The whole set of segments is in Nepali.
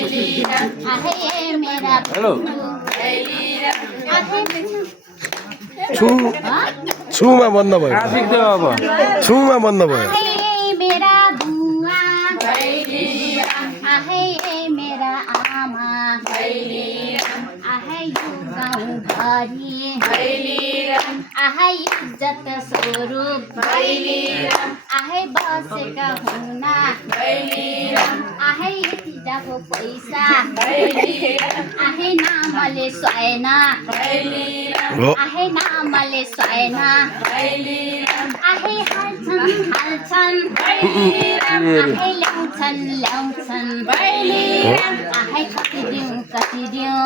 आहे मेरा हेलो छु छुमा बन्द भयो आशिक देव अब छुमा बन्द भयो आहे मेरा बुआ आहे मेरा आमा आहे यो गाउँ भरि आहे इज्जत स्वरूप आहे बसेका हुना आहे यतिजाको पैसा आहे नामले स्वयन आहे नामले स्वयन आहे हाल्छन् आहे ल्याउँछन् आहे कति दिउँ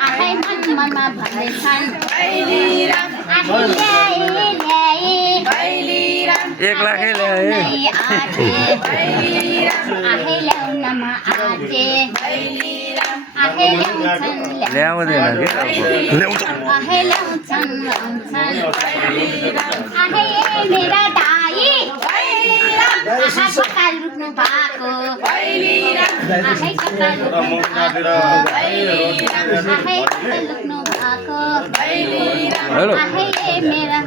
आहे मनमा भन्दैछन् आहे ल्याए 1 लाखै ल्याए आहे ल्याउनमा आँटे आहे ल्याउँदैन के आहे ल्याउँछन् आहे मेरा दाई आहे कता लुक्नु भएको आहे कता लुक्नु भएको हेलो आहे मेरा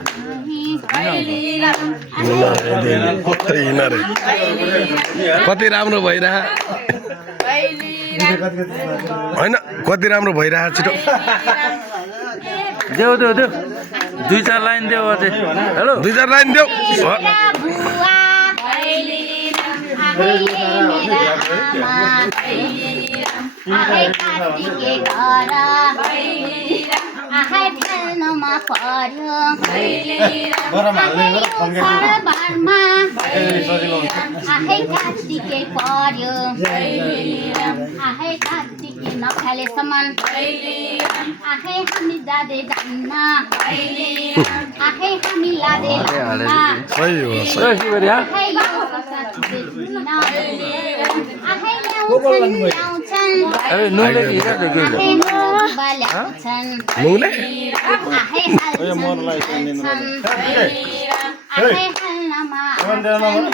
कति राम्रो भइरह होइन कति राम्रो भइरह छिटो देऊ 2-4 लाइन देऊ अझै हेलो 2-4 लाइन देऊ बुवा आहे मेरा आमा आहे कार्तिके घर आहे खेल्नमा पर्यो बारमा आहे कार्तिके पर्यो आहे कार्तिके नफालेसम्म आहे हामी जाँदै जान्न आहे हामी लाँदै लान्न सही हो सही आहे यो साथीले झुन्न आहे ल्याउँछन् अरे नुले हिरा त के आहे मुखमा ल्याउँछन् मुले आहे हाल्छन् आहे हाल्नमा आउँछन्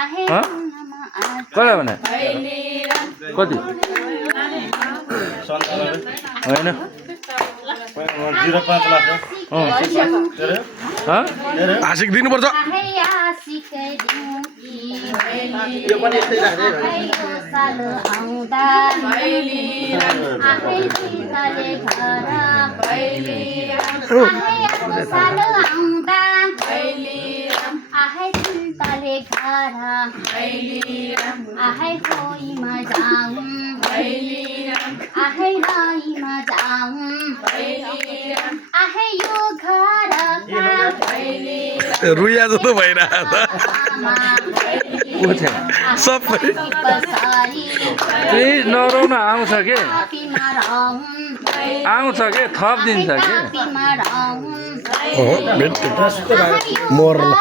आहे हाल्नमा आउँछन् कहिले भने कति होइन आशिक दिनुपर्छ आहे आशिकै दिउँ कि आहे यो साल आउँदा आहे चिताले घर आहे यो साल आउँदा आहे चिताले घर आहे खोइमा जाउँ आहे राईमा जाउँ आहे यो घरका रुया जस्तो भइरह सबै प्लिज नरौन आउँछ के थप दिन्छ के मर्न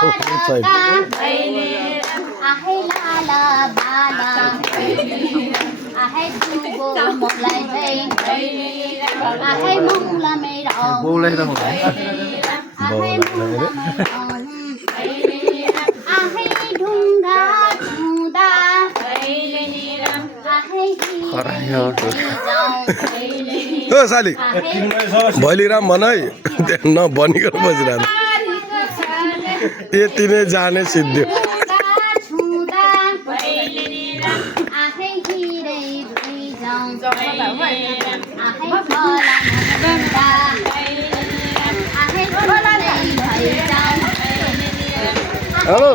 आहे लाला बाला आहे दुबो मलाई आहे मुला मेरो बोलै त हुँदैन आहे आहे ढुङ्गा छुँदा आहे ओ साली भैलीराम भन है नभनिकन बसिरहनु यति नै जाने सिद्धि हेलो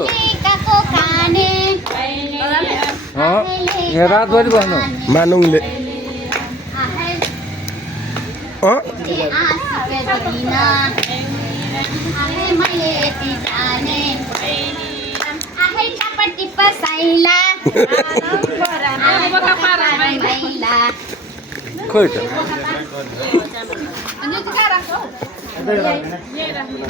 यहाँ रातभरि बस्नु मानुङले खोइ त